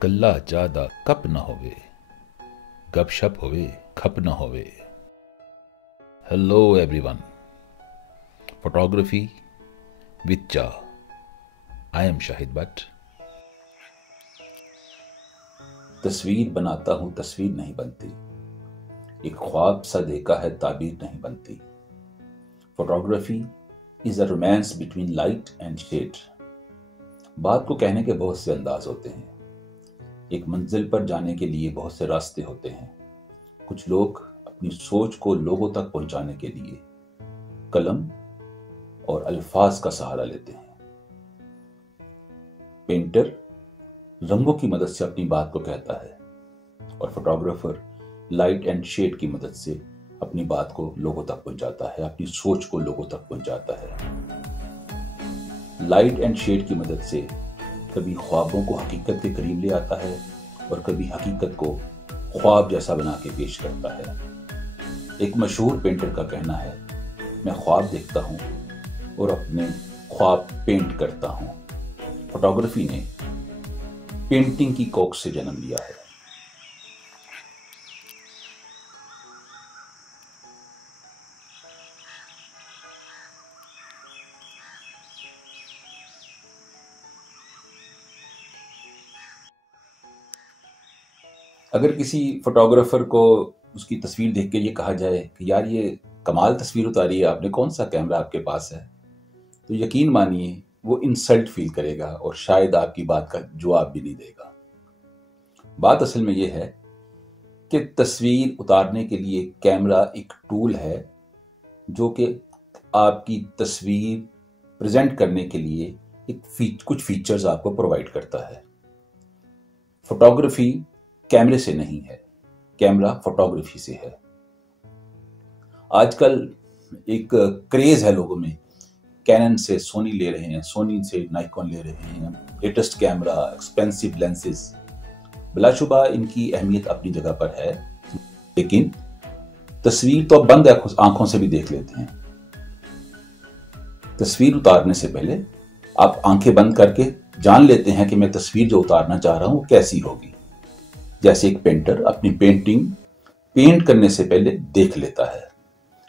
कल्ला ज्यादा कप न होवे, गपशप होवे खप न होवे। हेलो एवरीवन, फोटोग्राफी विद चा। I am Shahid Bhatt. तस्वीर बनाता हूं, तस्वीर नहीं बनती। एक ख्वाब सा देखा है, ताबीर नहीं बनती। Photography is a romance between light and shade. बात को कहने के बहुत से अंदाज होते हैं। एक मंजिल पर जाने के लिए बहुत से रास्ते होते हैं। कुछ लोग अपनी सोच को लोगों तक पहुंचाने के लिए कलम और अल्फाज का सहारा लेते हैं। पेंटर रंगों की मदद से अपनी बात को कहता है और फोटोग्राफर लाइट एंड शेड की मदद से अपनी बात को लोगों तक पहुंचाता है, अपनी सोच को लोगों तक पहुंचाता है। लाइट एंड शेड की मदद से कभी ख्वाबों को हकीकत के करीब ले आता है और कभी हकीकत को ख्वाब जैसा बना के पेश करता है। एक मशहूर पेंटर का कहना है, मैं ख्वाब देखता हूं और अपने ख्वाब पेंट करता हूं। फोटोग्राफी ने पेंटिंग की कोख से जन्म लिया है। अगर किसी फोटोग्राफर को उसकी तस्वीर देख के ये कहा जाए कि यार ये कमाल तस्वीर उतारी है आपने, कौन सा कैमरा आपके पास है, तो यकीन मानिए वो इंसल्ट फील करेगा और शायद आपकी बात का जवाब भी नहीं देगा। बात असल में ये है कि तस्वीर उतारने के लिए कैमरा एक टूल है जो कि आपकी तस्वीर प्रेजेंट करने के लिए कुछ फीचर्स आपको प्रोवाइड करता है। फोटोग्राफी कैमरे से नहीं है, कैमरा फोटोग्राफी से है। आजकल एक क्रेज है लोगों में, कैनन से सोनी ले रहे हैं, सोनी से नाइकॉन ले रहे हैं, लेटेस्ट कैमरा, एक्सपेंसिव लेंसेज। बिलाशुबा इनकी अहमियत अपनी जगह पर है, लेकिन तस्वीर तो बंद आंखों से भी देख लेते हैं। तस्वीर उतारने से पहले आप आंखें बंद करके जान लेते हैं कि मैं तस्वीर जो उतारना चाह रहा हूं वो कैसी होगी। जैसे एक पेंटर अपनी पेंटिंग पेंट करने से पहले देख लेता है,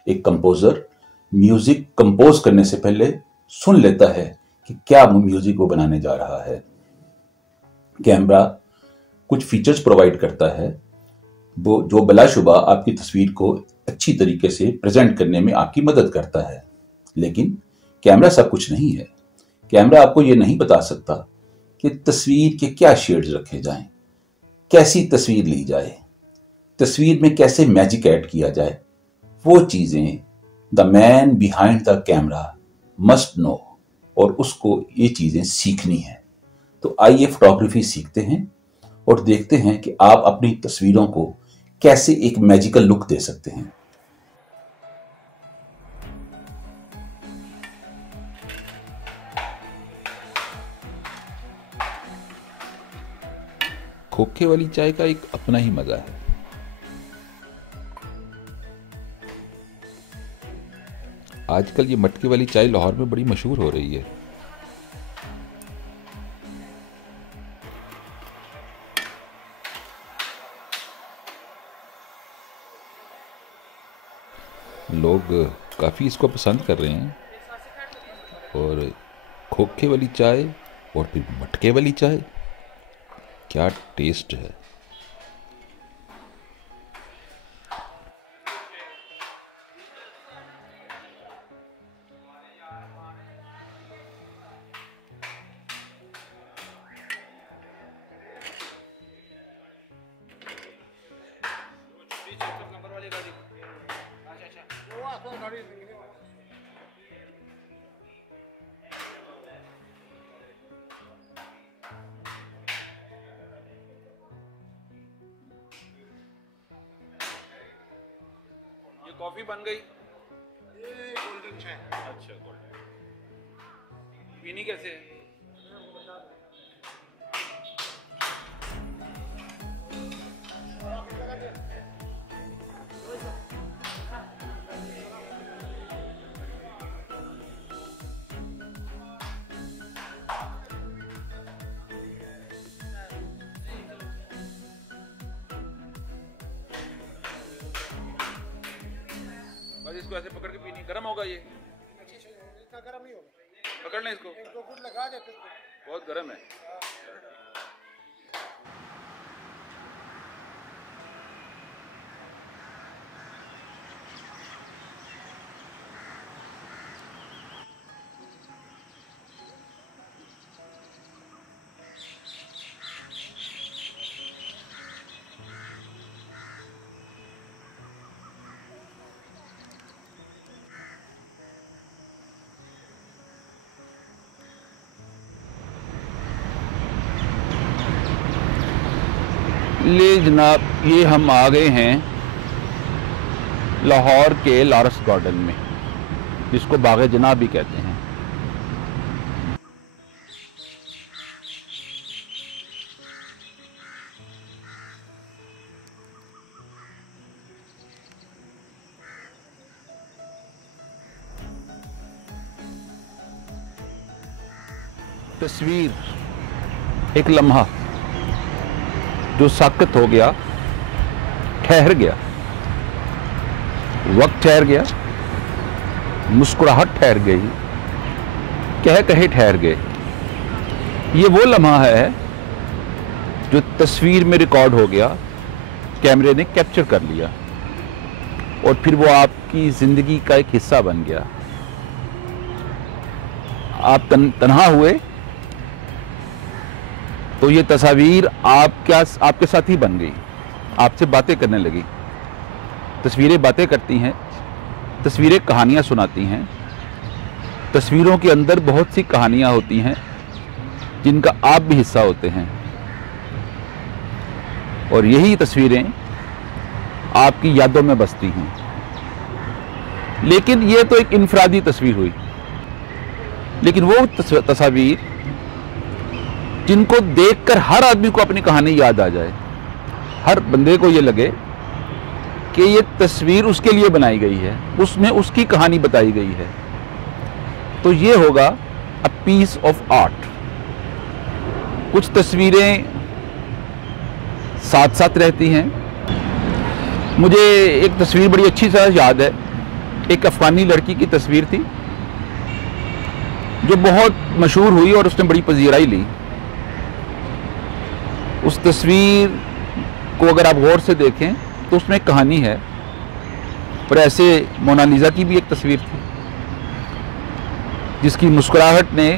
एक कंपोजर म्यूजिक कंपोज करने से पहले सुन लेता है कि क्या म्यूजिक वो बनाने जा रहा है। कैमरा कुछ फीचर्स प्रोवाइड करता है वो जो बिलाशुबा आपकी तस्वीर को अच्छी तरीके से प्रेजेंट करने में आपकी मदद करता है। लेकिन कैमरा सब कुछ नहीं है। कैमरा आपको ये नहीं बता सकता कि तस्वीर के क्या शेड्स रखे जाएं, कैसी तस्वीर ली जाए, तस्वीर में कैसे मैजिक ऐड किया जाए। वो चीजें the man behind the camera must know, और उसको ये चीजें सीखनी है। तो आइए फोटोग्राफी सीखते हैं और देखते हैं कि आप अपनी तस्वीरों को कैसे एक मैजिकल लुक दे सकते हैं। खोखे वाली चाय का एक अपना ही मजा है। आजकल ये मटके वाली चाय लाहौर में बड़ी मशहूर हो रही है। लोग काफ़ी इसको पसंद कर रहे हैं। और खोखे वाली चाय और फिर मटके वाली चाय, क्या टेस्ट है। कॉफी बन गई। ये गोल्डन चाय। अच्छा, गोल्डन। पीनी कैसे है? इसको ऐसे पकड़ के पीनी, गर्म होगा ये? इतना गर्म नहीं होगा। पकड़ लें इसको, 1-2 घूंट लगा दे फिर। बहुत गर्म है। ले जनाब, ये हम आ गए हैं लाहौर के लॉरस गार्डन में, जिसको बाग़े जनाब भी कहते हैं। तस्वीर, एक लम्हा जो साकत हो गया, ठहर गया, वक्त ठहर गया, मुस्कुराहट ठहर गई, कह कहे ठहर गए। ये वो लम्हा है जो तस्वीर में रिकॉर्ड हो गया, कैमरे ने कैप्चर कर लिया और फिर वो आपकी ज़िंदगी का एक हिस्सा बन गया। आप तन्हा हुए तो ये तस्वीर आपके साथ ही बन गई, आपसे बातें करने लगी। तस्वीरें बातें करती हैं, तस्वीरें कहानियाँ सुनाती हैं। तस्वीरों के अंदर बहुत सी कहानियाँ होती हैं जिनका आप भी हिस्सा होते हैं, और यही तस्वीरें आपकी यादों में बसती हैं। लेकिन ये तो एक इनफरादी तस्वीर हुई, लेकिन वो तस्वीर जिनको देखकर हर आदमी को अपनी कहानी याद आ जाए, हर बंदे को ये लगे कि ये तस्वीर उसके लिए बनाई गई है, उसमें उसकी कहानी बताई गई है, तो ये होगा अ पीस ऑफ आर्ट। कुछ तस्वीरें साथ साथ रहती हैं। मुझे एक तस्वीर बड़ी अच्छी तरह याद है। एक अफगानी लड़की की तस्वीर थी जो बहुत मशहूर हुई और उसने बड़ी पजीराई ली। उस तस्वीर को अगर आप गौर से देखें तो उसमें एक कहानी है। और ऐसे मोनालिसा की भी एक तस्वीर थी जिसकी मुस्कुराहट ने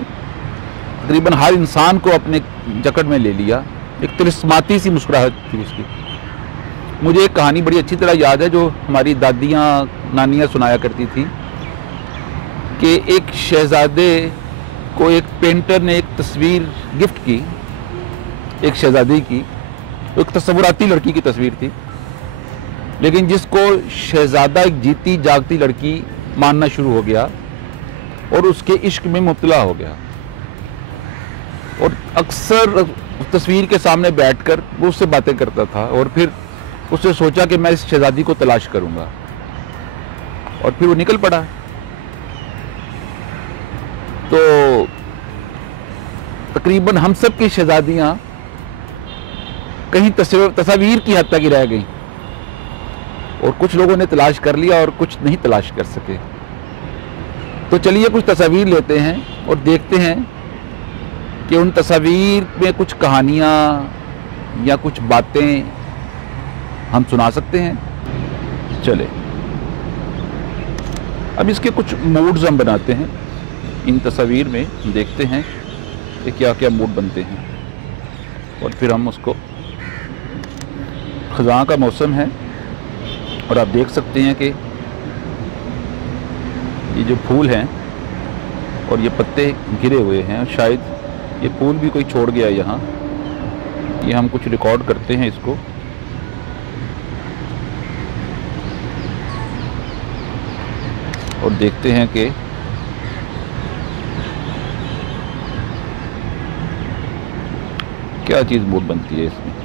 तकरीबन हर इंसान को अपने जकड़ में ले लिया। एक तिलिस्माती सी मुस्कुराहट थी उसकी। मुझे एक कहानी बड़ी अच्छी तरह याद है जो हमारी दादियाँ नानियाँ सुनाया करती थी कि एक शहजादे को एक पेंटर ने एक तस्वीर गिफ्ट की, एक शहजादी की, एक तस्वुराती लड़की की तस्वीर थी, लेकिन जिसको शहजादा एक जीती जागती लड़की मानना शुरू हो गया और उसके इश्क में मुब्तला हो गया। और अक्सर तस्वीर के सामने बैठकर वो उससे बातें करता था और फिर उसने सोचा कि मैं इस शहजादी को तलाश करूंगा, और फिर वो निकल पड़ा। तो तकरीबन हम सब की शहजादियां कहीं तस्वीर की हद तक ही रह गई, और कुछ लोगों ने तलाश कर लिया और कुछ नहीं तलाश कर सके। तो चलिए कुछ तस्वीर लेते हैं और देखते हैं कि उन तस्वीर में कुछ कहानियाँ या कुछ बातें हम सुना सकते हैं। चले, अब इसके कुछ मूड्स हम बनाते हैं। इन तस्वीर में देखते हैं कि क्या क्या मूड बनते हैं, और फिर हम उसको, ख़ज़ां का मौसम है और आप देख सकते हैं कि ये जो फूल हैं और ये पत्ते गिरे हुए हैं, शायद ये फूल भी कोई छोड़ गया यहाँ। ये हम कुछ रिकॉर्ड करते हैं इसको। और देखते हैं कि क्या चीज़ मूड बनती है इसमें।